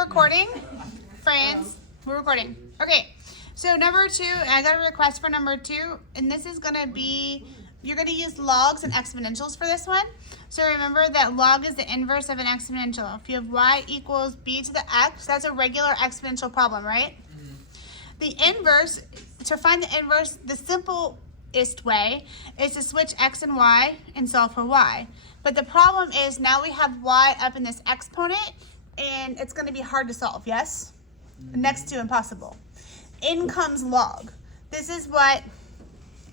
we're recording, friends. We're recording. Okay, so number 2, I got a request for number 2, and this is gonna be, you're gonna use logs and exponentials for this one. So remember that log is the inverse of an exponential. If you have y equals b to the x, that's a regular exponential problem, right? The inverse, to find the inverse, the simplest way is to switch x and y and solve for y. But the problem is now we have y up in this exponent, and it's going to be hard to solve, yes? Next to impossible. In comes log. This is what,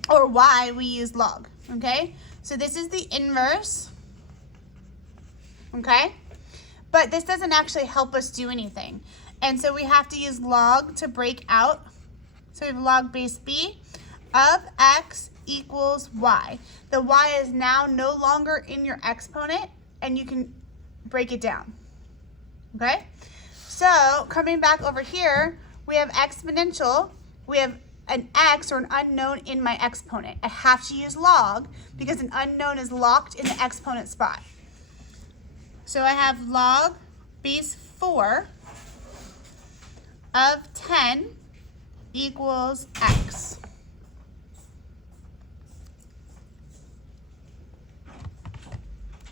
or why we use log, okay? So this is the inverse, okay? But this doesn't actually help us do anything. And so we have to use log to break out. So we have log base b of x equals y. The y is now no longer in your exponent, and you can break it down. Okay? So coming back over here, we have exponential. We have an x or an unknown in my exponent. I have to use log because an unknown is locked in the exponent spot. So I have log base 4 of 10 equals x.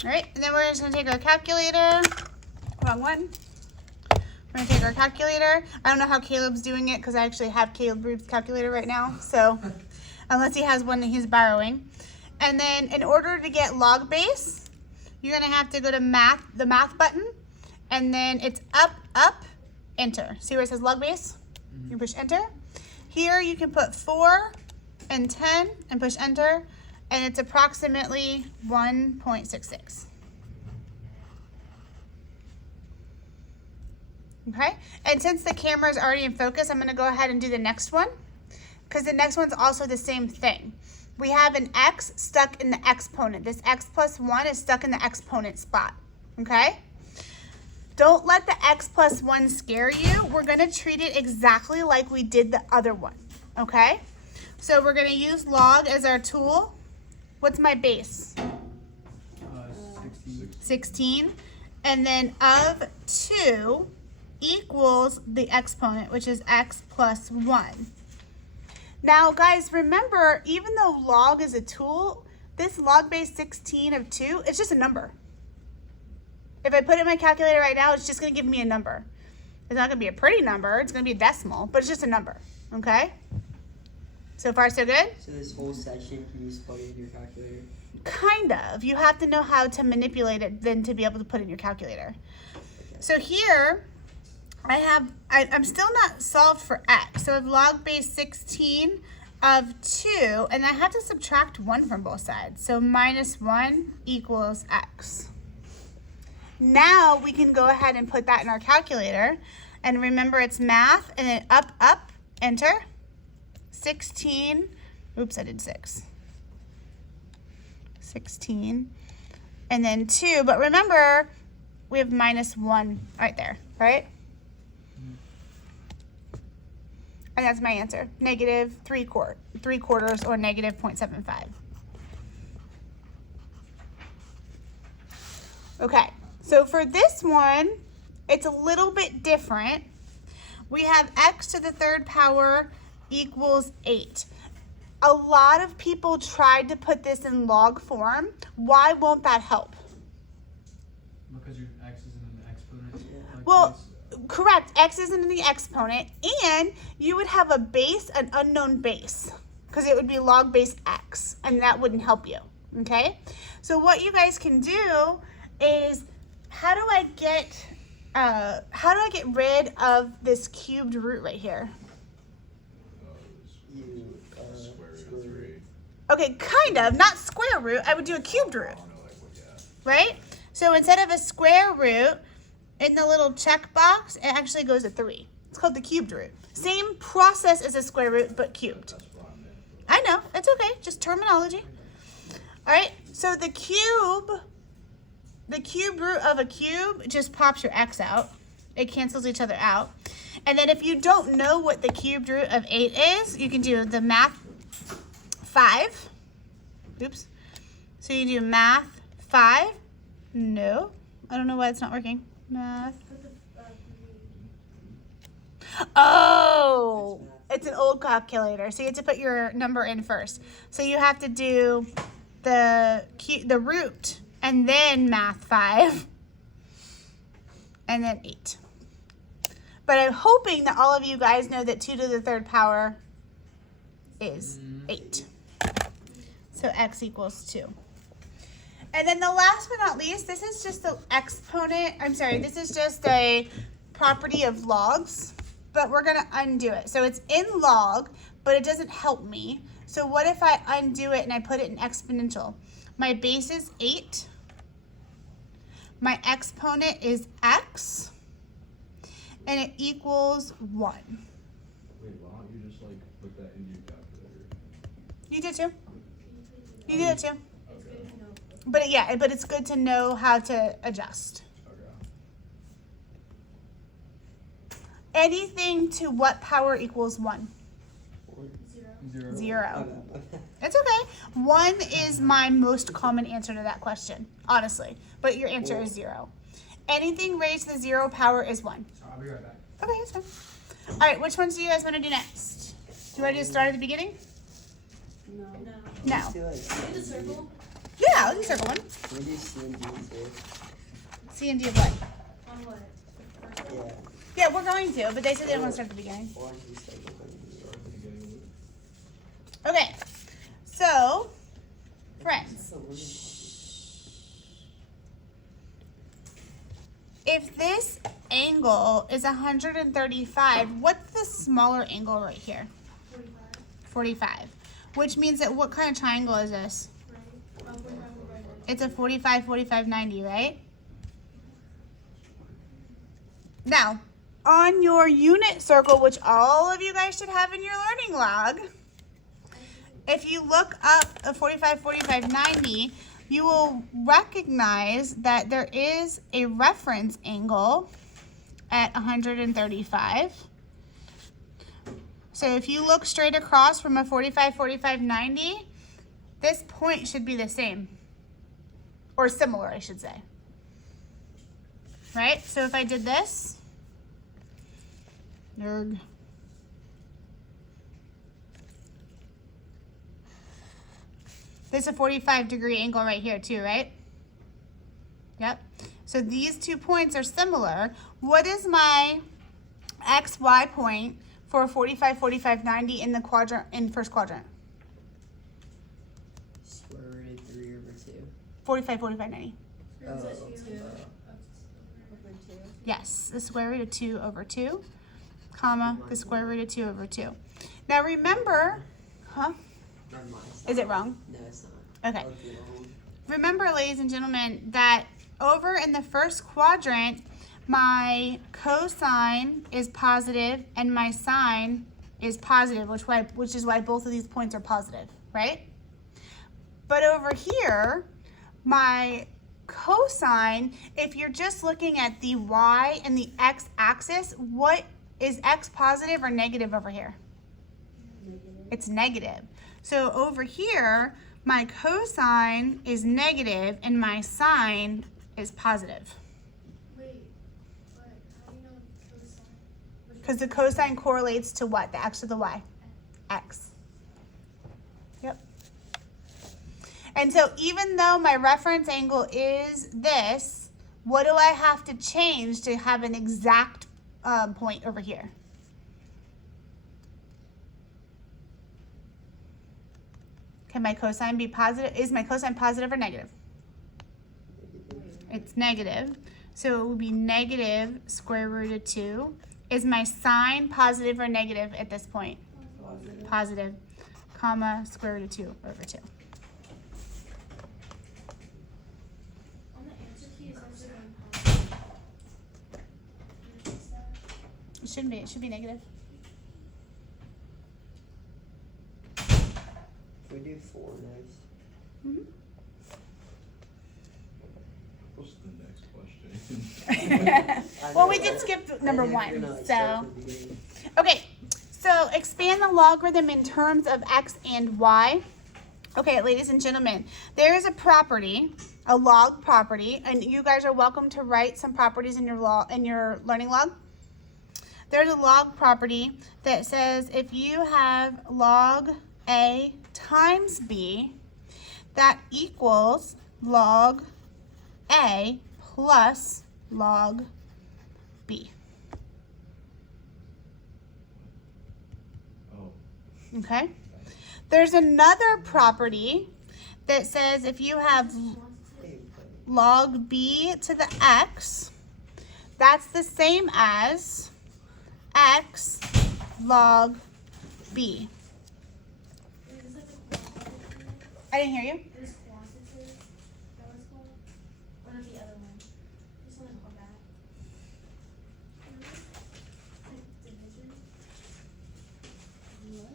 All right, and then we're just gonna take our calculator. Wrong one. We're gonna take our calculator. I don't know how Caleb's doing it because I actually have Caleb Rube's calculator right now. So unless he has one that he's borrowing. And then in order to get log base, you're gonna have to go to math, the math button, and then it's up, up, enter. See where it says log base? You push enter. Here you can put 4 and 10 and push enter, and it's approximately 1.66. Okay, and since the camera is already in focus, I'm going to go ahead and do the next one, because the next one's also the same thing. We have an x stuck in the exponent. This x plus 1 is stuck in the exponent spot, okay? Don't let the x plus 1 scare you. We're going to treat it exactly like we did the other one, okay? So we're going to use log as our tool. What's my base? 16. And then of 2 equals the exponent, which is x plus 1. Now, guys, remember, even though log is a tool, this log base 16 of 2, it's just a number. If I put it in my calculator right now, it's just going to give me a number. It's not going to be a pretty number. It's going to be a decimal, but it's just a number, okay? So far, so good? So this whole section, can you just plug it in your calculator? Kind of. You have to know how to manipulate it then to be able to put it in your calculator. So here, I'm still not solved for x. So I have log base 16 of 2, and I have to subtract 1 from both sides. So minus 1 equals x. Now we can go ahead and put that in our calculator. And remember, it's math, and then up, up, enter. 16, oops, I did 6. 16, and then 2, but remember, we have minus 1 right there, right? And that's my answer, negative 3/4 or negative 0.75. Okay, so for this one, it's a little bit different. We have x to the 3rd power equals 8. A lot of people tried to put this in log form. Why won't that help? Because your x is in an exponent. Well, correct. X isn't in the exponent, and you would have a base, an unknown base, because it would be log base x, and that wouldn't help you, okay? So what you guys can do is, how do I get rid of this cubed root right here? Okay, kind of, not square root. I would do a cubed root, right? So instead of a square root, in the little check box, it actually goes to 3. It's called the cubed root. Same process as a square root, but cubed. I know, it's okay, just terminology. All right, so the cube root of a cube just pops your x out. It cancels each other out. And then if you don't know what the cubed root of 8 is, you can do the math 5. Oops. So you do math 5. No. I don't know why it's not working. Math It's an old calculator, so you have to put your number in first. So you have to do the root and then math 5 and then 8. But I'm hoping that all of you guys know that 2 to the 3rd power is 8. So x equals 2. And then the last but not least, this is just the exponent. I'm sorry, this is just a property of logs, but we're going to undo it. So it's in log, but it doesn't help me. So what if I undo it and I put it in exponential? My base is 8. My exponent is x, and it equals 1. Wait, why don't you just like put that in your calculator? You did too. You did it too. Okay. But yeah, but it's good to know how to adjust. Okay. Anything to what power equals 1? 0. 0. It's okay. 1 is my most common answer to that question, honestly. But your answer is 0. Anything raised to the 0 power is 1. I'll be right back. Okay, that's fine. All right, which ones do you guys want to do next? Do you want to just start at the beginning? No. No. Let's do like The circle Yeah, I'll do circle one. we do C and D too. C and D of what? on what? First Yeah. one? Yeah, we're going to, but they said they don't want to start at the beginning. Or we start with Start at the beginning of it. Okay, so, friends, if this angle is 135, what's the smaller angle right here? 45. 45. Which means that what kind of triangle is this? Right. 45 right. It's a 45, 45, 90, right? Now, on your unit circle, which all of you guys should have in your learning log, if you look up a 45, 45, 90, you will recognize that there is a reference angle at 135. So if you look straight across from a 45, 45, 90, this point should be the same. Or similar, I should say. Right? So if I did this, nerd. There's a 45-degree angle right here too, right? Yep. So these 2 points are similar. What is my XY point for 45, 45, 90 in the quadrant, in first quadrant? square root of 3 over 2. 45, 45, 90. Oh, Is it okay. 2? Yes, the square root of 2 over 2, comma, the square root of 2 over 2. Now remember, huh? Never mind. Is it wrong? No, it's not. Okay. I'll do it wrong. Remember, ladies and gentlemen, that over in the first quadrant, my cosine is positive and my sine is positive, which is why both of these points are positive, right? But over here, my cosine, if you're just looking at the y and the x axis, what is x positive or negative over here? It's negative. So over here, my cosine is negative and my sine is positive. Wait, but how do you know cosine? Because the cosine correlates to what? The x to the y? X. Yep. And so even though my reference angle is this, what do I have to change to have an exact point over here? Can my cosine be positive? Is my cosine positive or negative? It's negative. So it would be negative square root of 2. Is my sine positive or negative at this point? Positive, comma, square root of 2 over 2. On the answer key, it's actually going positive. Can you fix that? It shouldn't be. It should be negative. We do 4 next. Mm-hmm. What's the next question? Well, we did skip number I think we're 1. gonna, like, So, start from the beginning. okay. So expand the logarithm in terms of x and y. Okay, ladies and gentlemen, there is a property, a log property, and you guys are welcome to write some properties in your learning log. there's a log property that says if you have log A times B, that equals log A plus log B. Oh, Okay? There's another property that says if you have Hey, buddy. log B to the X, that's the same as X log B. Is this like a quantitative? I didn't hear you. Is quantitative? That was called? Or not the other one? This one is called that. Like division? What?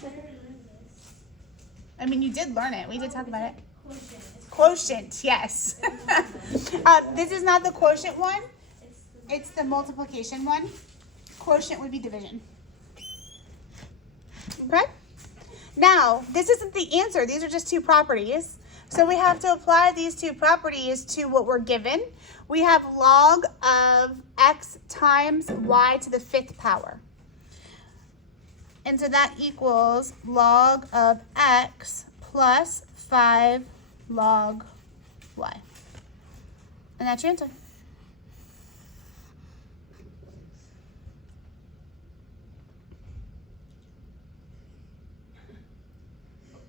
I never learned this. I mean, you did learn it. We did talk about it. Quotient. It's Quotient, yes. This is not the quotient one. It's the multiplication one. Quotient would be division. Okay? Now, this isn't the answer. These are just two properties. So we have to apply these two properties to what we're given. We have log of x times y to the 5th power. And so that equals log of x plus 5 log y. And that's your answer.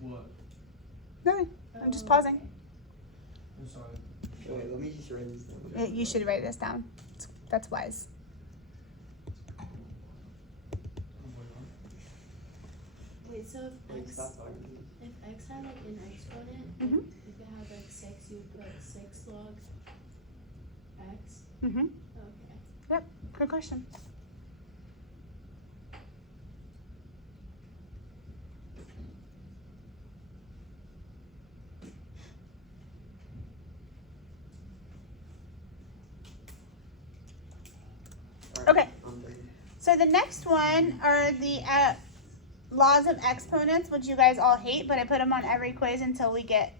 What? Nothing. I'm just pausing. I'm sorry. Wait, let me just write this down. You should write this down. That's wise. I'm going on. Wait, so Wait, if x, stop talking. if x had like an exponent, Mhm. if it had like 6, you would put 6 log x? Mm-hmm. Okay. Yep. Good question. Alright, Okay. I'm done. So the next one are the laws of exponents, which you guys all hate, but I put them on every quiz until we get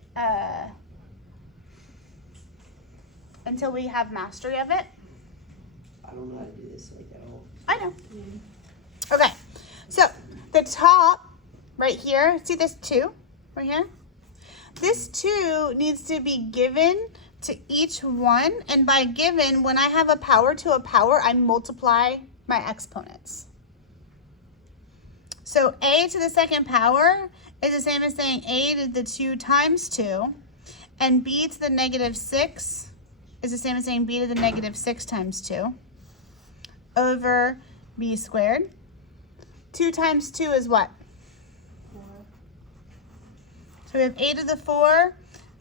until we have mastery of it. I don't know how to do this like at all. I know. Okay. So the top right here, see this 2 right here? This 2 needs to be given to each one, and by given, when I have a power to a power, I multiply my exponents. So a to the 2nd power is the same as saying a to the 2 times 2, and b to the negative 6 is the same as saying b to the negative 6 times 2 over b squared. 2 times 2 is what? 4. So we have a to the 4,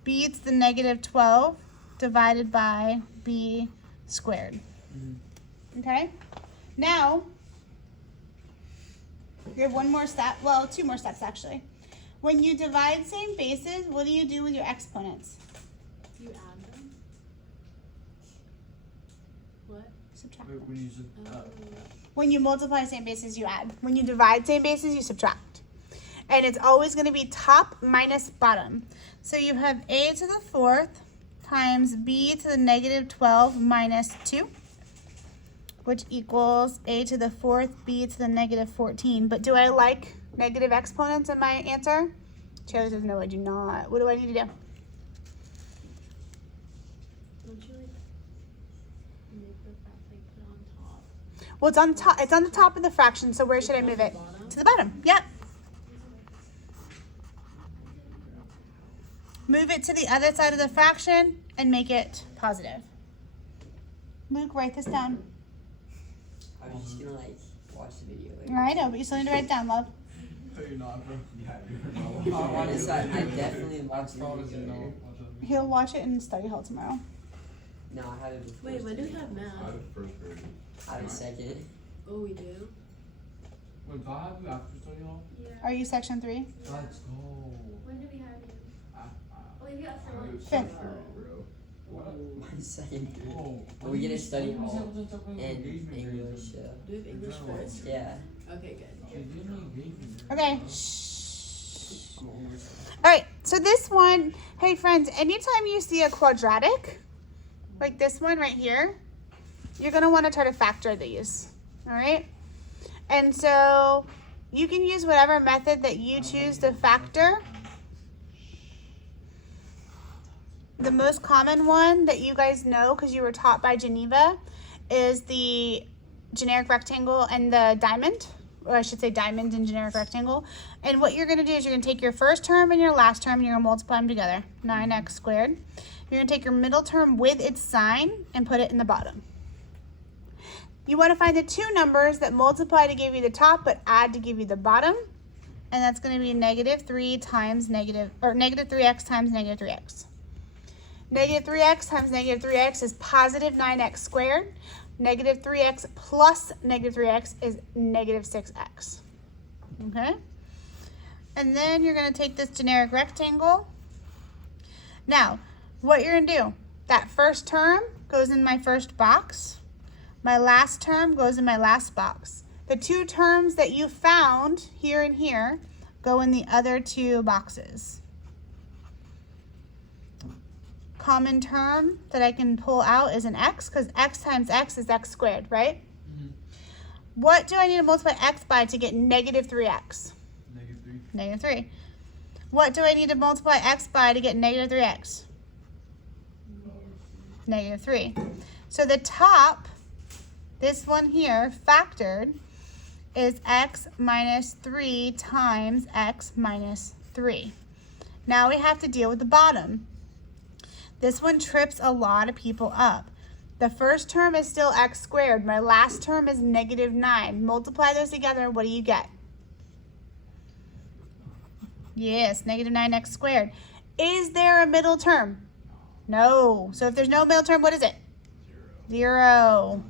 b to the negative 12 divided by b squared. Okay? Now, we have one more step. Well, 2 more steps actually. When you divide same bases, what do you do with your exponents? You add them? What? Subtract Wait, them. when you said Oh. When you multiply same bases, you add. When you divide same bases, you subtract. And it's always going to be top minus bottom. So you have a to the 4th times b to the negative 12 minus 2, which equals a to the 4th, b to the negative 14. But do I like negative exponents in my answer? Taylor says, no, I do not. What do I need to do? Don't you like make the fact like put on top? Well, it's on top. It's on the top of the fraction, so where should I move it? Bottom? To the bottom. Yep. Move it to the other side of the fraction and make it positive. Luke, write this down. I was just gonna like watch the video. Like, I know, but you still need to write it down, love. No, you're not, bro. yeah, you're not. Honestly, I definitely watched the Promise you video. know. He'll watch it in study hall tomorrow. No, I had it before. Wait, when do we have I math? had a first grade. I had a second. Oh, we do? Wait, do I have you after study hall? Yeah. Are you section 3? Let's go. When did we have you? Oh, we got I for was lunch. Fifth. second grade, bro. What? My second grade. Whoa. But we get a study when was hall it talking about and engagement English. rings? Do we have English first? Yeah. Okay, good. Okay, give me engagement rings, Okay. bro. Shh. I'm almost. All right. So this one, hey friends, anytime you see a quadratic, like this one right here, you're going to want to try to factor these. All right? And so you can use whatever method that you choose to factor. The most common one that you guys know because you were taught by Geneva is the generic rectangle and the diamond, or I should say diamond and generic rectangle. And what you're going to do is you're going to take your first term and your last term and you're going to multiply them together, 9x squared. You're going to take your middle term with its sign and put it in the bottom. You want to find the two numbers that multiply to give you the top but add to give you the bottom. And that's going to be negative 3 times negative, or negative 3x times negative 3x. Negative 3x times negative 3x is positive 9x squared. Negative 3x plus negative 3x is negative 6x. Okay? And then you're going to take this generic rectangle. Now, what you're going to do, that first term goes in my first box. My last term goes in my last box. The two terms that you found here and here go in the other two boxes. Common term that I can pull out is an x, because x times x is x squared, right? Mm-hmm. What do I need to multiply x by to get negative 3x? Negative 3. Negative 3. What do I need to multiply x by to get negative 3x? Negative 3. So the top, this one here, factored, is x minus 3 times x minus 3. Now we have to deal with the bottom. This one trips a lot of people up. The first term is still x squared. My last term is negative 9. Multiply those together, what do you get? Yes, negative 9x squared. Is there a middle term? No. So if there's no middle term, what is it? 0.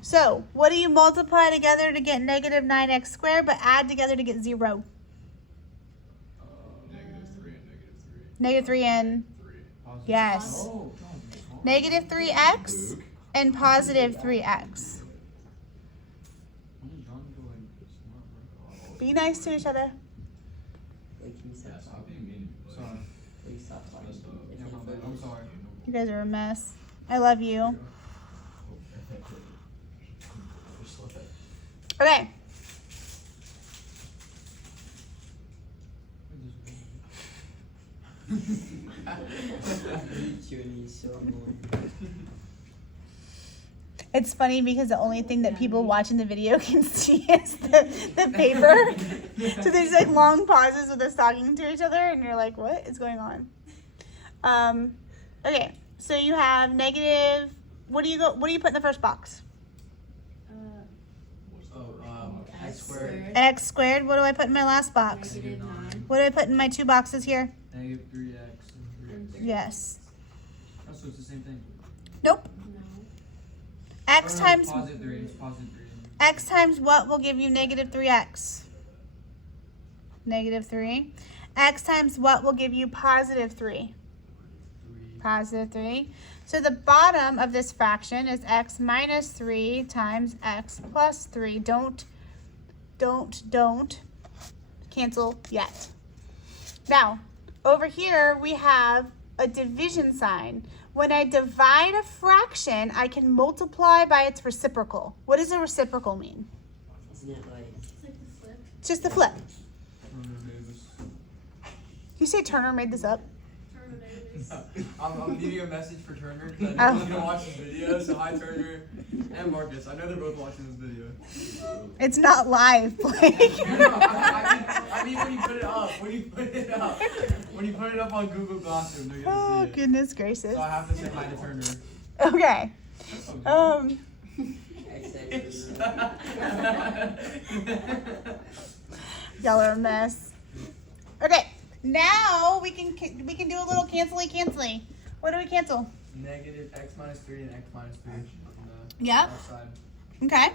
So what do you multiply together to get negative 9x squared, but add together to get 0? Negative 3 and Negative 3 and, negative 3. 3. yes. Oh. Negative 3x and positive 3x. Be nice to each other. Like, can you stop Yeah, stop talking? being mean. Sorry. Please stop talking. Messed up. It's Yeah, my bad. unfair. I'm sorry. You guys are a mess. I love you. Okay. Chewing me so annoying. It's funny because the only thing that people watching the video can see is the paper. So there's like long pauses with us talking to each other and you're like, what is going on? Okay, so you have negative, what do you put in the first box? X squared. X squared. What do I put in my last box? Negative 9. What do I put in my two boxes here? Negative 3x and 3x. Yes. Oh, so it's the same thing. Nope. No. X Oh, no, times positive 3. It's positive 3. X times what will give you negative 3x? Negative 3. X times what will give you positive 3? 3. Positive 3. So the bottom of this fraction is x minus 3 times x plus 3. Don't cancel yet. Now, over here we have a division sign. When I divide a fraction, I can multiply by its reciprocal. What does a reciprocal mean? Isn't it like... It's like the flip. It's just the flip. Turner Davis. You say Turner made this up? Turn Davis. I'm leaving a message for Turner because I know he's gonna watch this video. So hi Turner and Marcus. I know they're both watching this video. It's not live, Blake. I mean when you put it up. When you put it up on Google Classroom, they're Oh, gonna see it. goodness gracious. So I have to say hi to Turner. Okay. Okay. Y'all are a mess. Okay, now we can do a little cancely. What do we cancel? Negative x minus 3 and x minus 3 on the Yep. outside. Okay.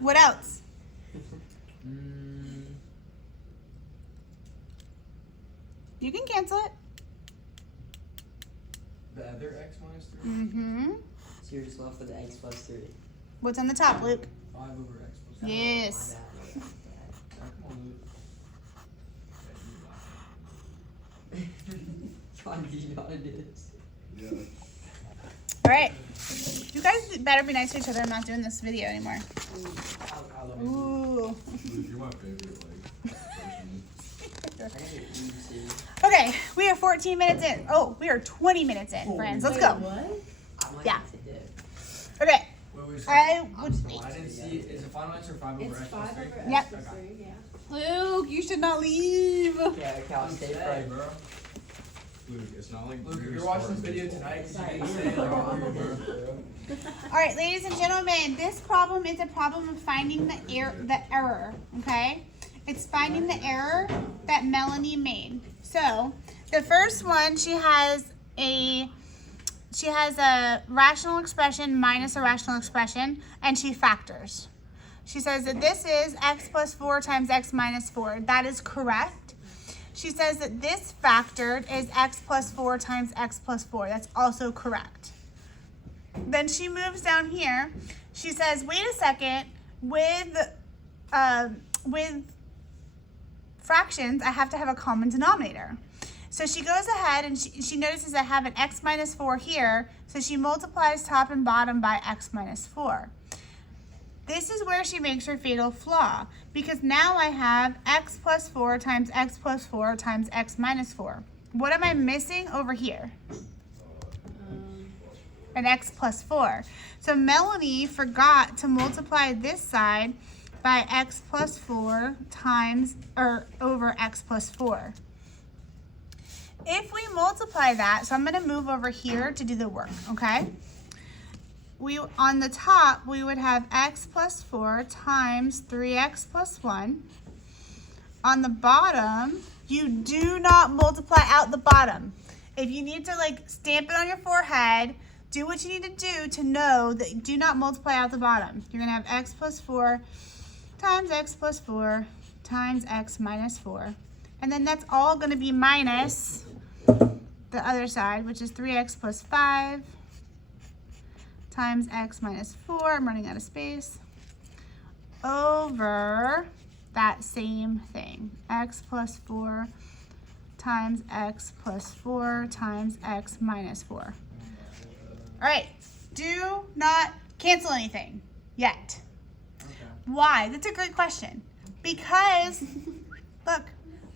What else? You can cancel it. The other x minus 3. Mm-hmm. So you're just left with x plus 3. What's on the top, Luke? 5 over x plus 3. Yes. My bad. Yeah, come on, Luke. John, did you know how to do this? Yeah. right. You guys better be nice to each other. I'm not doing this video anymore. I love you. Ooh. Luke, you're my favorite, like, person. I gotta eat too. Okay, we are 14 minutes in. Oh, we are 20 minutes in, friends. Let's go. What? I might Yeah. have to dip. Okay, Wait, I I'm would. still I didn't see. Is the final answer 5 over It's X plus 5 3? over Yep. X plus 3, yeah. Luke, you should not leave. Okay, I'll stay Hey, for bro. Luke, it's not like Luke, if you're you're watching this starting video baseball. tonight, because you didn't say it, like, I'll do your bro. All right, ladies and gentlemen, this problem is a problem of finding the error. Okay, it's finding the error that Melanie made. So the first one, she has a rational expression minus a rational expression, and she factors. She says that this is x plus 4 times x minus 4. That is correct. She says that this factored is x plus 4 times x plus 4. That's also correct. Then she moves down here. She says, wait a second, with fractions, I have to have a common denominator. So she goes ahead and she notices I have an x minus 4 here, so she multiplies top and bottom by x minus 4. This is where she makes her fatal flaw, because now I have x plus 4 times x plus 4 times x minus 4. What am I missing over here? An x plus 4. So Melanie forgot to multiply this side by x plus 4 times, or over x plus 4. If we multiply that, so I'm going to move over here to do the work, okay? On the top, we would have x plus 4 times 3x plus 1. On the bottom, you do not multiply out the bottom. If you need to like stamp it on your forehead, do what you need to do to know that you do not multiply out the bottom. You're going to have x plus 4 times x plus 4 times x minus 4. And then that's all going to be minus the other side, which is 3x plus 5 times x minus 4, I'm running out of space, over that same thing, x plus 4 times x plus 4 times x minus 4. All right, do not cancel anything yet. Why? That's a great question. Because, look,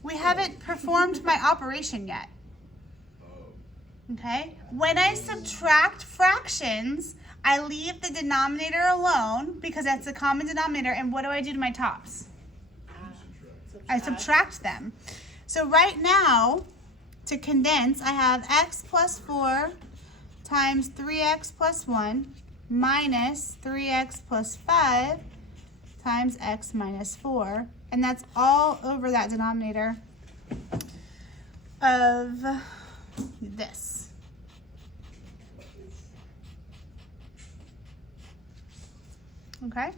we haven't performed my operation yet. Okay? When I subtract fractions, I leave the denominator alone because that's the common denominator. And what do I do to my tops? I subtract them. So right now, to condense, I have x plus 4 times 3x plus 1 minus 3x plus 5 times x minus 4. And that's all over that denominator of this. Okay.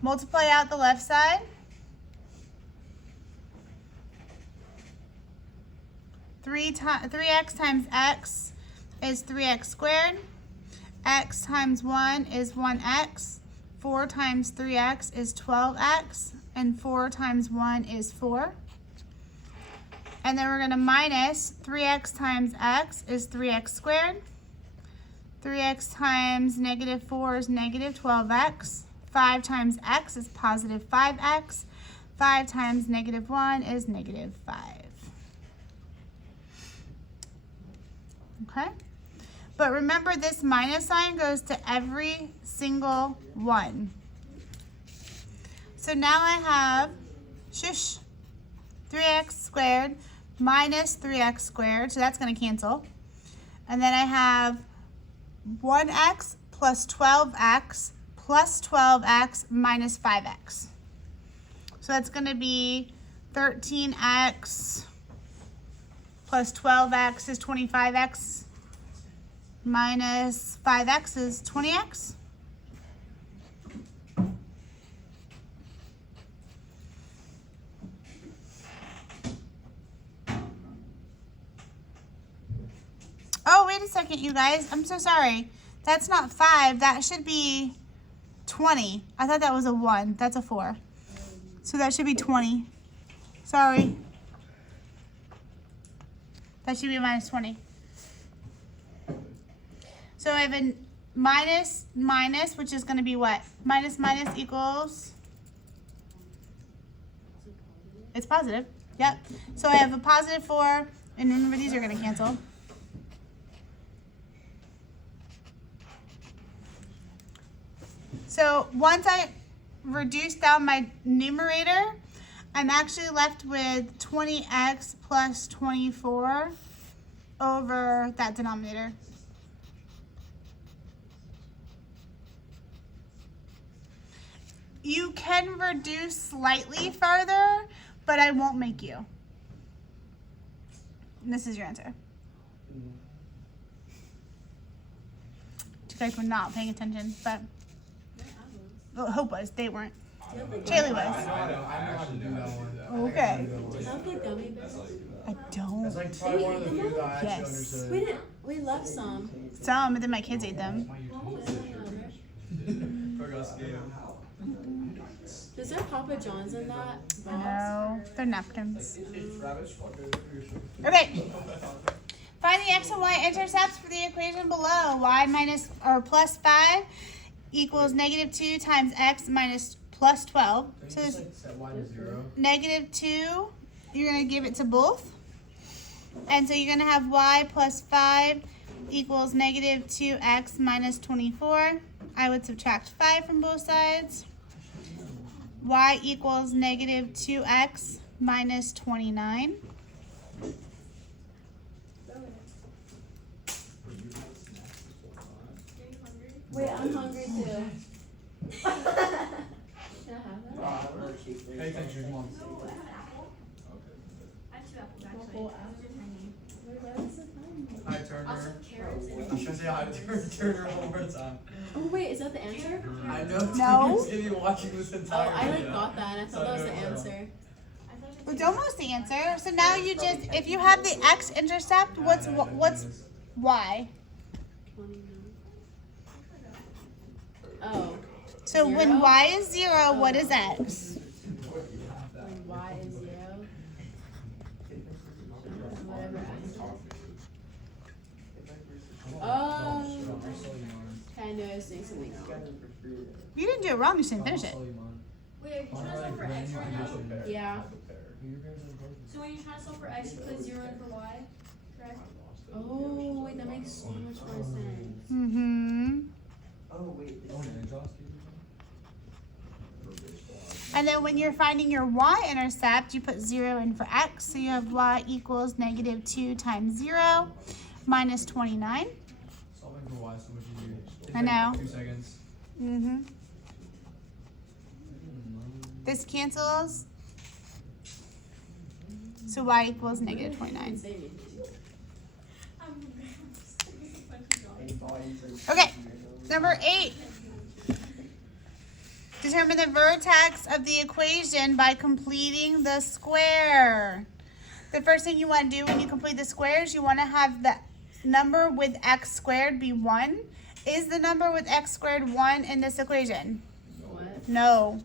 Multiply out the left side. 3x times x is 3x squared. X times 1 is 1x. 4 times 3x is 12x. And 4 times 1 is 4. And then we're going to minus 3x times x is 3x squared. 3x times negative 4 is negative 12x. 5 times x is positive 5x. 5 times negative 1 is negative 5. Okay? But remember, this minus sign goes to every single one. So now I have, 3x squared minus 3x squared. So that's going to cancel. And then I have 1x plus 12x plus 12x minus 5x. So that's going to be 13x plus 12x is 25x minus 5x is 20x. Oh, wait a second, you guys. I'm so sorry. That's not 5. That should be 20. I thought that was a 1. That's a 4. So that should be 20. Sorry. That should be minus 20. So I have a minus, which is going to be what? Minus equals, it's positive. Yep. So I have a positive 4, and remember these are going to cancel. So once I reduce down my numerator, I'm actually left with 20x plus 24 over that denominator. You can reduce slightly further, but I won't make you. And this is your answer. You guys were not paying attention, but well, Hope was. They weren't. Kaylee was. I know how to do that one. Okay. Do you have the gummy bears? I don't. It's like probably one of the few that I actually Yes. understood. We left some. Some, but then my kids ate them. Progress game. Is there Papa John's in that box? No, they're napkins. It's rabbit fucker. Okay. Find the x and y intercepts for the equation below. Y minus or plus 5 equals negative 2 times x minus plus 12. So Just this like set y to 0. negative 2, you're going to give it to both. And so you're going to have y plus 5 equals negative 2x minus 24. I would subtract 5 from both sides. Y equals negative 2x minus 29. Wait, I'm hungry too. Can I have that? Pay attention, come on. I have 2 apples A actually. whole apple? Wait, why is it fine? Hi, Also Turner. carrots. You should say hi to Turner one more time. Oh wait, is that the answer? I know No. Turner's gonna be watching this Oh, entire I like video. got that and I thought that was the answer. I thought it was It's almost the answer. So now you just, if you have the x-intercept, what's y? 29. Oh, So when Zero? y is 0, what is x? when y is 0. Whatever x is. Oh. Okay, I know I was doing something wrong. You didn't do it wrong, you just didn't finish it. Wait, are you trying to solve for x right now? Yeah. So when you're trying to solve for x, you put 0 in for y, correct? Oh, wait, that makes so much more sense. Mm-hmm. Oh, wait. And then when you're finding your y-intercept, you put 0 in for x. So you have y equals negative 2 times 0 minus 29. Solving for y so much easier. Takes I know. Like 2 seconds. Mm-hmm. This cancels. So y equals negative 29. Say anything. Okay, number 8. Determine the vertex of the equation by completing the square. The first thing you want to do when you complete the squares, you want to have the number with x squared be 1. Is the number with x squared 1 in this equation? What? No.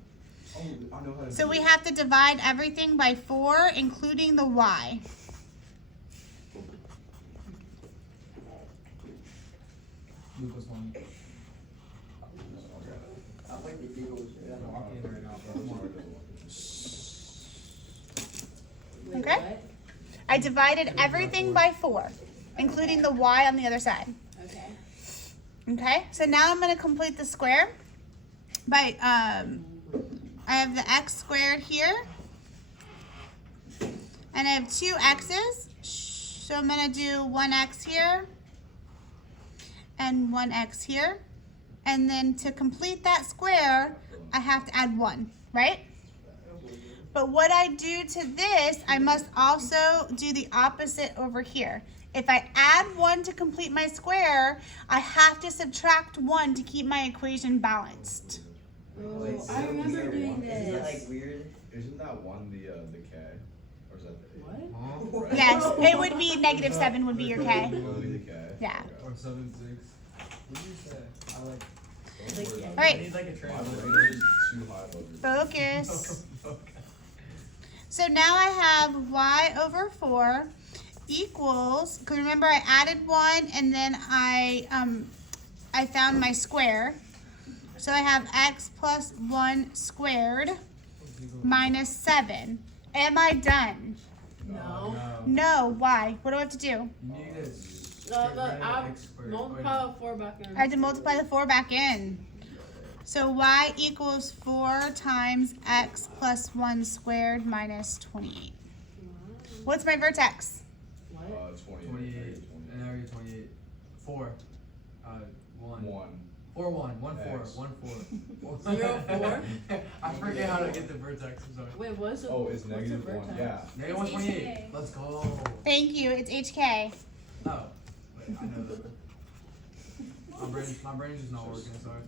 Oh, I know how to So do we it. have to divide everything by 4, including the y. Lucas one. I like the giggles. Walking right now, bro. Come on. Wait, Okay. what? I divided everything by 4, including the y on the other side. Okay. Okay, so now I'm going to complete the square by, I have the x squared here, and I have 2 x's, so I'm going to do 1x here, and 1x here, and then to complete that square, I have to add 1, right? But what I do to this, I must also do the opposite over here. If I add 1 to complete my square, I have to subtract 1 to keep my equation balanced. Oh, I remember doing Isn't that this. like weird? Isn't that one the K? Or is that the A? What? Right? Yes, it would be negative 7 would be your K. Only the K. Yeah. Or 7, 6. What did you say? I like. Like, All I right, need like a My translator. brain is too high above your- focus. Okay. So now I have y over 4 equals, because remember I added 1 and then I I found my square. So I have x plus 1 squared minus 7. Am I done? No. No, why? What do I have to do? You need to Look, I multiply the 4 back in. I have to multiply the 4 back in. So y equals 4 times x plus 1 squared minus 28. What's my vertex? 28. 28. And now you're 28. 4. 1. 1. 4 1. 1 4. X. 1 4. 0, 4? I forget how to get the vertex. I'm sorry. Wait, what's the Oh, it's what's the negative 1. vertex? Yeah. Negative It's 128. HK. Let's go. Thank you. It's HK. Oh. Wait, I know that. My brain is not working, sorry.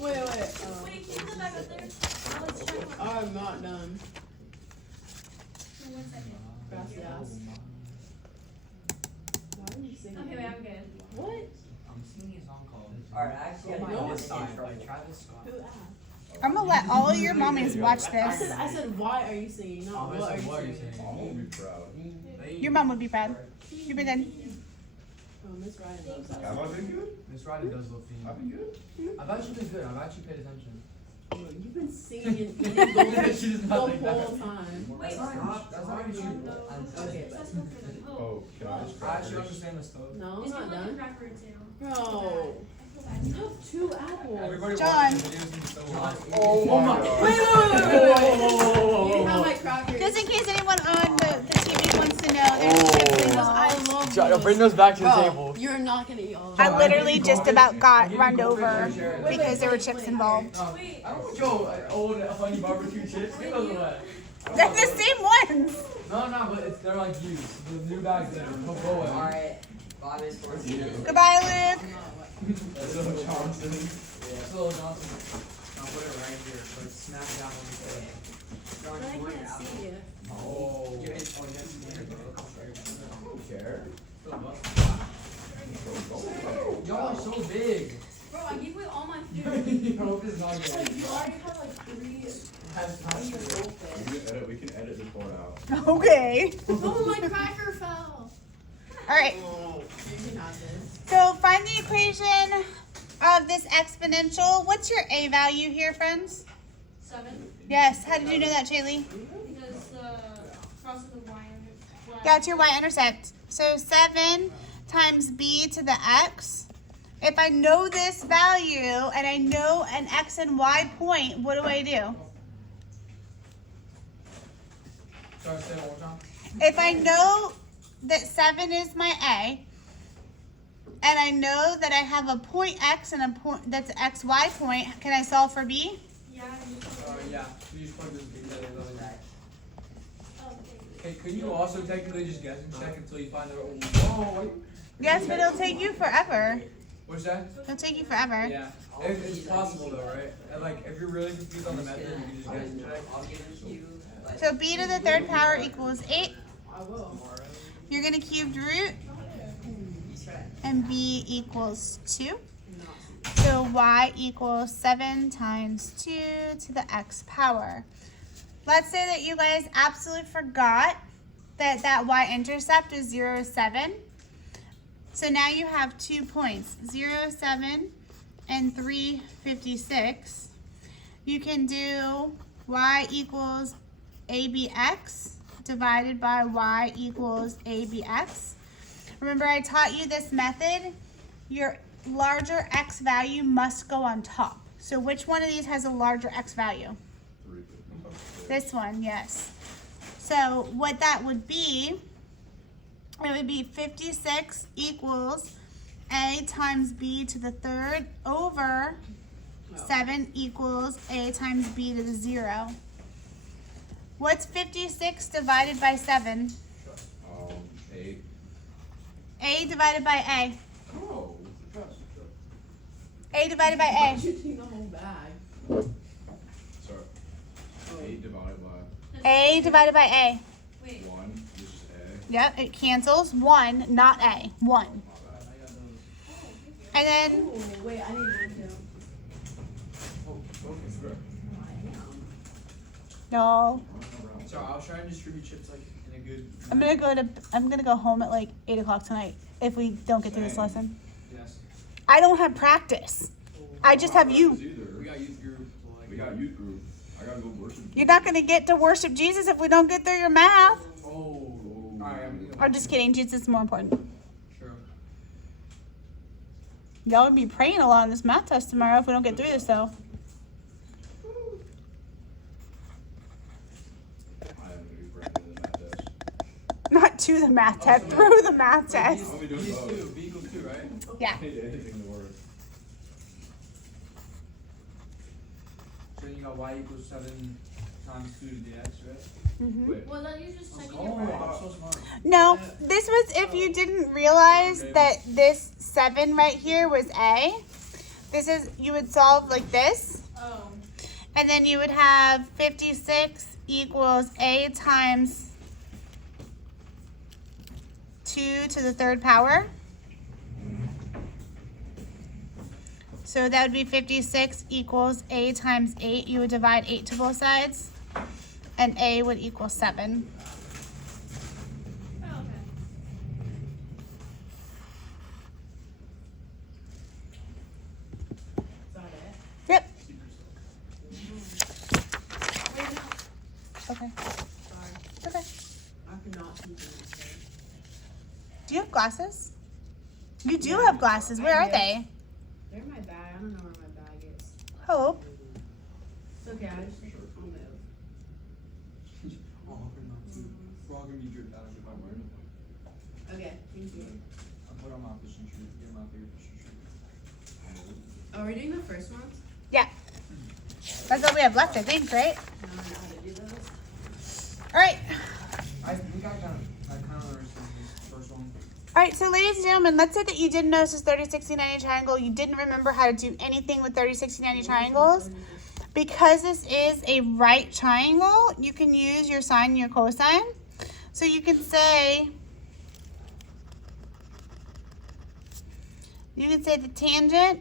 Wait. Wait, can you go back up there? Now let's check on. I'm not done. No, 1 second. Gracias. Why are you singing? Okay, wait, I'm good. What? I'm singing a song called. Alright, I actually gotta No, do it's this Side intro. by Travis Scott. Who asked? I'm gonna let all of your mommies watch I this. said, why are you singing? Not Oh, I what said, are you what are you singing? saying? I'm gonna be proud. Your mom would be proud. You've been good. Oh, Miss Ryan loves that. Have I been good? Miss Riley does love theme. I've been good? I've actually been good. I've actually paid attention. You've been singing and eating goldfish She does the not whole think that. time. Wait, That's not- that's not even true. Okay, but Let's go for the hope. Oh, can I just I try actually this? understand the stove. no, I'm Is not it like a done. cracker too? Bro, you have 2 apples. Everybody John. watching the videos needs to watch. Oh my god. Wait. You can have my crackers. Just in case anyone on the TV wants to know, there's chips Because I involved. love John, those. bring those back to the Bro, table. you're not gonna eat all of I them. literally just about got run over Wait, because there were chips wait. involved. Wait. I don't want your old honey barbecue chips. Give those away. They're the same ones. No, but they're like used. The new bags that are go away. Alright, bye, Miss Fortune. Goodbye, Luke. That's so Johnson. It's a little Johnson. I'll put it right here. So it's snap it down on the plate. John, But I you want your can't apple? see you. Oh. Give it. Oh, yes. I don't care. Y'all are so big. Bro, I gave away all my food. I hope this is not good. Like, you already have like 3 We can edit this part out. Okay. Oh, my cracker fell. All right. Oh, you can have this. So find the equation of this exponential. What's your a value here, friends? 7. Yes. How did you know that, Shaylee? Because the cross of the y. Yeah, it's your y-intercept. So 7 times b to the x. If I know this value and I know an x and y point, what do I do? Sorry, say it one more time. If I know that 7 is my a, and I know that I have a point x and a point that's an xy point, can I solve for b? Yeah. Yeah. You just plug this together. Oh, Hey, could you also technically just guess and check until you find the whoa, wait. Yes, but it'll take you forever. What's that? It'll take you forever. Yeah. It's possible though, right? And like if you're really confused on the method, you can just guess and check. I'll give it to you. Like, So b to the 3rd power equals 8. I will. You're going to cubed root, and b equals 2. So y equals 7 times 2 to the x power. Let's say that you guys absolutely forgot that that y-intercept is 0, 7. So now you have 2 points, 0, 7 and 3, 56. You can do y equals abx divided by y equals abx. Remember I taught you this method. Your larger x value must go on top. So which one of these has a larger x value? This one, yes. So what that would be, it would be 56 equals a times b to the 3rd over 7 equals a times b to the 0. What's 56 divided by 7? 8. A divided by a. Oh. A divided by Why'd a. you take the whole bag? Sorry. 8 divided by A divided by a. Wait. 1. This is A. Yep, it cancels. 1, not a. 1. My bad, I got those. And then Ooh, wait, I need one too. no. Sorry, I was trying to distribute chips like in a good. I'm gonna go home at like 8 o'clock tonight if we don't get through this lesson? Yes. I don't have practice. I just have you. We got youth group. So like, We got youth group. I gotta go worship. You're not going to get to worship Jesus if we don't get through your math. oh. Alright, I'm just kidding. Jesus is more important. True. Y'all would be praying a lot on this math test tomorrow if we don't get through this, though. I am gonna be breaking in the math test. Not to the math test, through the math test. I'll be doing These both. two. B equals 2, right? Yeah. I hate anything in the word. So then you got y equals 7 times 2 to the x, right? Mm-hmm. Wait. Well, then you just check Oh, your I'm work. so smart. No, this was if you didn't realize that this 7 right here was A. This is, you would solve like this. Oh. And then you would have 56 equals A times 2 to the 3rd power. So that would be 56 equals A times 8. You would divide 8 to both sides. And A would equal 7. Oh, okay. Yep. Wait, no. Okay. Sorry. Okay. I cannot see this. Do you have glasses? You do have glasses. Where are they? They're in my bag. I don't know where my bag is. Hope. It's okay. I'll move. Oh, we're not too. We're all gonna be dripped out if I'm wearing it. Okay, thank you. I put on my fishing shirt. Get my favorite fishing shirt. Oh, are we doing the first ones? Yeah. That's all we have left, I think, right? I don't know how to do those. All right. I kind of understand this first one. All right, so ladies and gentlemen, let's say that you didn't notice this 30, 60, 90 triangle. You didn't remember how to do anything with 30, 60, 90 triangles. Because this is a right triangle, you can use your sine and your cosine. So you can say, the tangent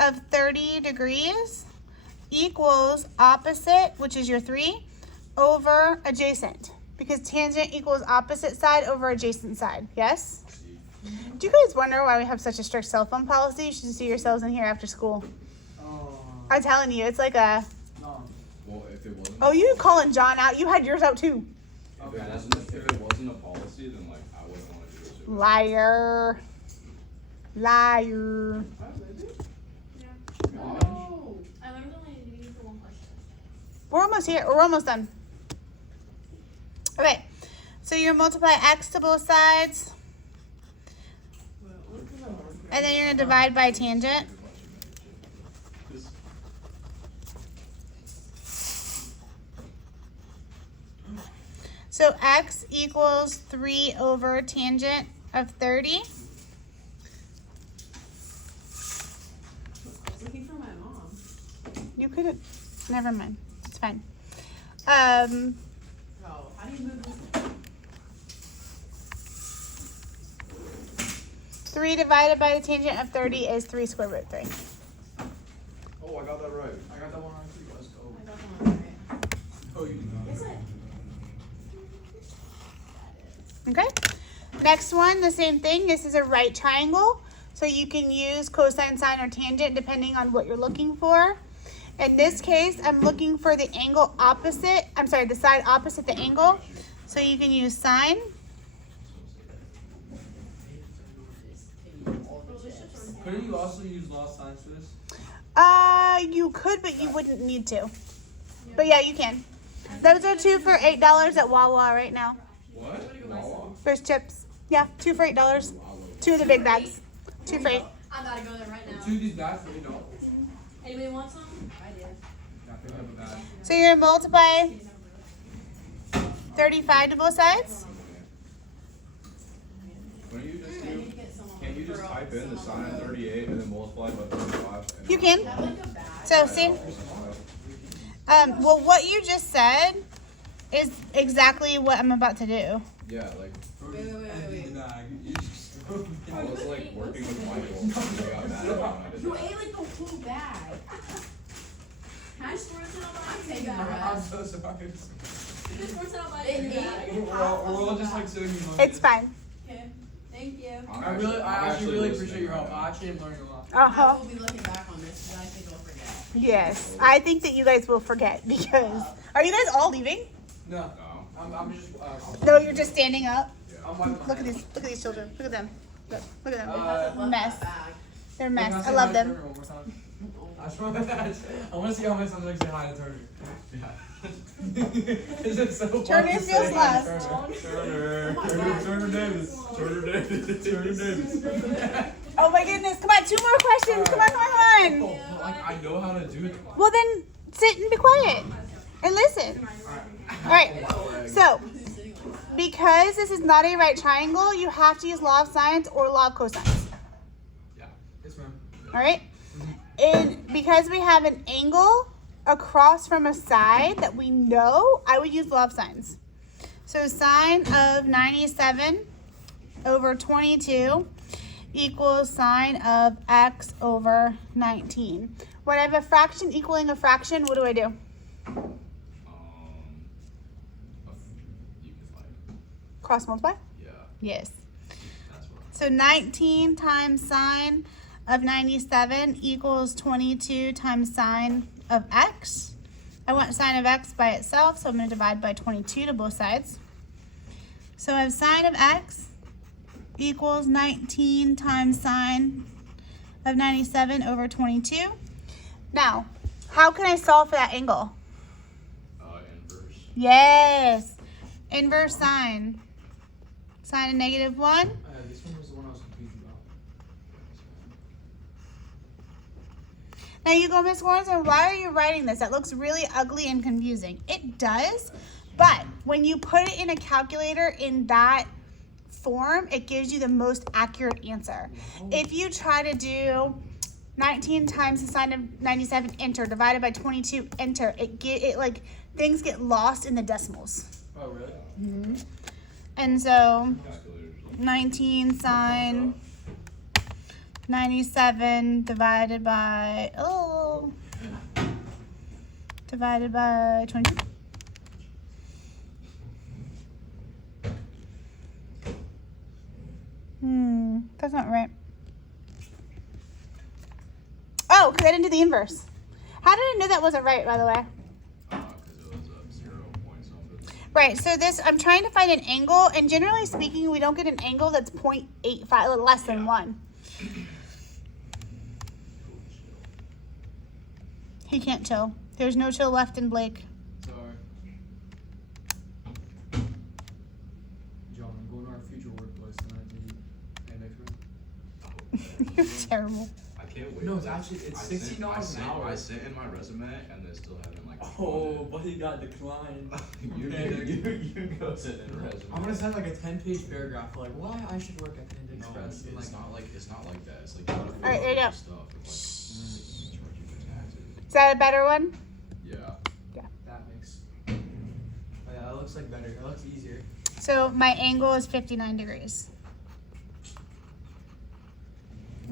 of 30 degrees equals opposite, which is your 3, over adjacent. Because tangent equals opposite side over adjacent side. Yes? Do you guys wonder why we have such a strict cell phone policy? You should see yourselves in here after school. Oh. I'm telling you, it's like a... No. Well, if it wasn't. Oh, you calling John out. You had yours out too. If it wasn't a policy, then like I wouldn't want to do it. Liar. Liar. Oh, I learned only need for one question. We're almost here. We're almost done. Okay. So you multiply x to both sides. And then you're going to divide by tangent. So x equals 3 over tangent of 30. I was looking for my mom. You could have, never mind. It's fine. Oh, how do you move this? 3 divided by the tangent of 30 is 3 square root 3. Oh, I got that right. I got that one on too. Let's go. I got the one right. Oh, you did not. Is it? Okay. Next one, the same thing. This is a right triangle. So you can use cosine, sine, or tangent depending on what you're looking for. In this case, I'm looking for the angle opposite. I'm sorry, the side opposite the angle. So you can use sine. Couldn't you also use lost signs for this? You could, but you wouldn't need to. But yeah, you can. Those are 2 for $8 at Wawa right now. What? Wawa? There's chips. Yeah, 2 for $8. 2 of the big bags. 2 for $8. I gotta go there right now. Two of these bags for $8. Anybody want some? I did. Yeah, pick up a bag. So you're gonna multiply 35 to both sides. When you just do, can't you just type in the sine of 38 and then multiply by 35? And You can. Have like a bag. So see, well, what you just said is exactly what I'm about to do. Yeah, like Wait. Empty the bag. You just I was like working with Michael and I got mad at him when I did You that. ate like the whole bag. Can I just force it out by take I'm that? so sorry. Just force it out by We're all just like so humongous. It's fine. Okay. Thank you. I actually really appreciate your help. I actually am learning a lot. Uh-huh. I will be looking back on this because I think I'll forget. Yes. I think that you guys will forget because are you guys all leaving? No, No. I'm just. No, you're just standing up. I'm wiping my Look at hands. these children. Look at them. Look at them. Uh, Mess. Bag. They're a Can mess. say I hi love to them. Turner one more time? I just want I want to see how many times I can say hi to Turner. Is it so fun Turner to feels say hi to loved. Turner? Turner Davis. Turner Davis. Turner Davis. Oh my goodness. Come on, 2 more questions. Come on, come on, come on. Oh, like I know how to do it. Well then sit and be quiet and listen. Alright. So because this is not a right triangle, you have to use law of sines or law of cosines. Yes, ma'am. Alright? And because we have an angle across from a side that we know, I would use law of sines. So sine of 97 over 22 equals sine of x over 19. When I have a fraction equaling a fraction, what do? You can like, Cross multiply? yeah, Yes. that's what. So 19 times sine of 97 equals 22 times sine of x. I want sine of x by itself, so I'm going to divide by 22 to both sides. So I have sine of x equals 19 times sine of 97 over 22. Now, how can I solve for that angle? Inverse. Yes. Inverse sine. Sine of -1. This one was the one I was confused about. Now you go, Miss Warren, why are you writing this? That looks really ugly and confusing. It does, but when you put it in a calculator in that form, it gives you the most accurate answer. If you try to do 19 times the sine of 97, enter, divided by 22, enter, it like things get lost in the decimals. Oh, really? And so Calculators. 19 sine 97 divided by, divided by 22. That's not right. Oh, because I didn't do the inverse. How did I know that wasn't right, by the way? Because it was 0 point something. Right, so this, I'm trying to find an angle, and generally speaking, we don't get an angle that's 0.85, less than 1. He can't chill. There's no chill left in Blake. Sorry. John, I'm going to our future workplace tonight. Maybe. Hey, next room. You're terrible. I can't wait. No, it's actually, it's I sent- $16 an hour. I sent in my resume and they still haven't like. Oh, but he got declined. you go send in a resume. I'm gonna send like a 10-page paragraph for like why I should work at Panda No, Express. And, it's like, not like that. It's like you gotta Alright, there you go. stuff. It's like charge you for taxes. Is that a better one? Yeah. that makes. Oh, yeah, that looks like better. That looks easier. So my angle is 59 degrees.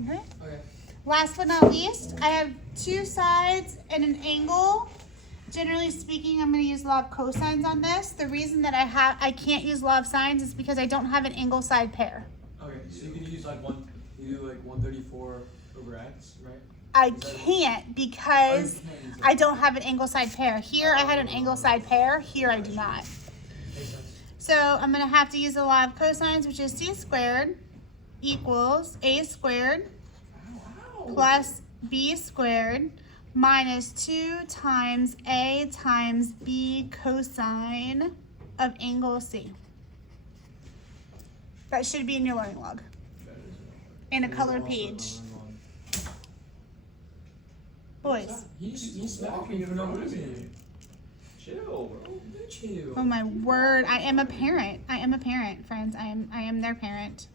Okay. Okay. Last but not least, I have 2 sides and an angle. Generally speaking, I'm going to use law of cosines on this. The reason that I can't use law of sines is because I don't have an angle side pair. Okay, so you can use like you do like 134 over x, right? I can't because I don't have an angle side pair. Here I had an angle side pair. Here I do not. Makes sense. So I'm going to have to use the law of cosines, which is c squared equals a squared plus b squared minus 2 times a times b cosine of angle C. That should be in your learning log. In a colored page. Boys. He's smacking you for no reason. Chill, bro. Did you? Oh my word. I am a parent. I am a parent, friends. I am their parent.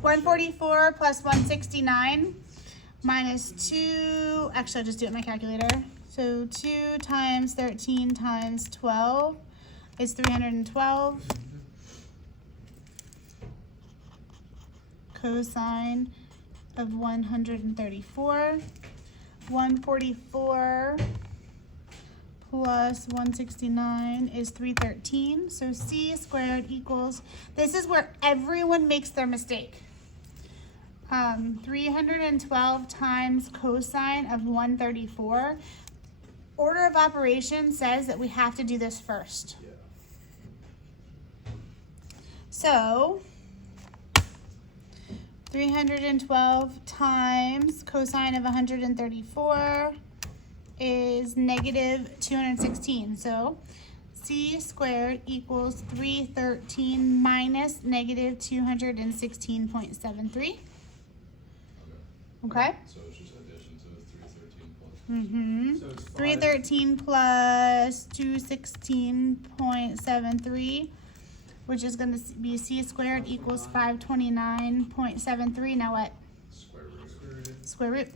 144 plus 169 minus 2. Actually, I'll just do it in my calculator. So 2 times 13 times 12 is 312. Cosine of 134. 144 plus 169 is 313. So c squared equals, this is where everyone makes their mistake. 312 times cosine of 134. Order of operation says that we have to do this first. Yeah. So 312 times cosine of 134 is negative 216. So c squared equals 313 minus negative 216.73. Okay? So it's just addition to 313 plus. Mm-hmm. So it's 313 plus 216.73, which is going to be c squared equals 529.73. Now what? Square root. Square root.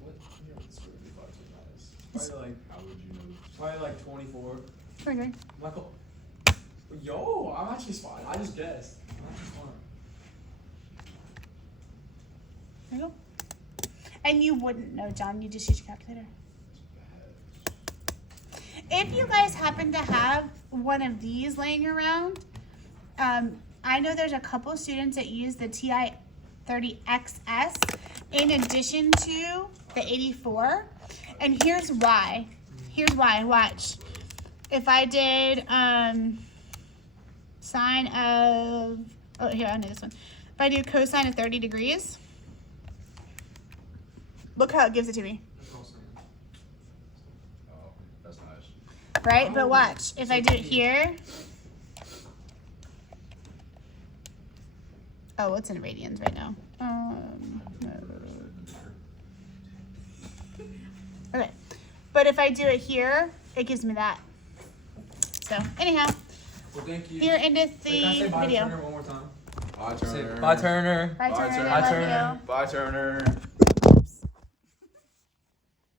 What? Yeah, it's square root of 529 is probably like, How would you know? probably like 24. Okay. Michael. Yo, I'm actually smart. I just guessed. I'm actually smart. There you go. And you wouldn't know, John. You just use your calculator. If you guys happen to have one of these laying around, I know there's a couple students that use the TI-30XS in addition to the 84. And here's why. Here's why. Watch. If I did sine of, oh, here, I know this one. If I do cosine of 30 degrees, look how it gives it to me. That's what I'm saying. Oh, that's nice. Right? But watch. If I do it here. Oh, it's in radians right now. No. Okay. But if I do it here, it gives me that. So, anyhow, Well, thank you. here endeth Wait, can I say the bye video. Turner one more time? Bye, Say Turner. bye, Turner. Bye, Bye, Turner. Turner. I love Bye, Turner. you. Bye, Turner.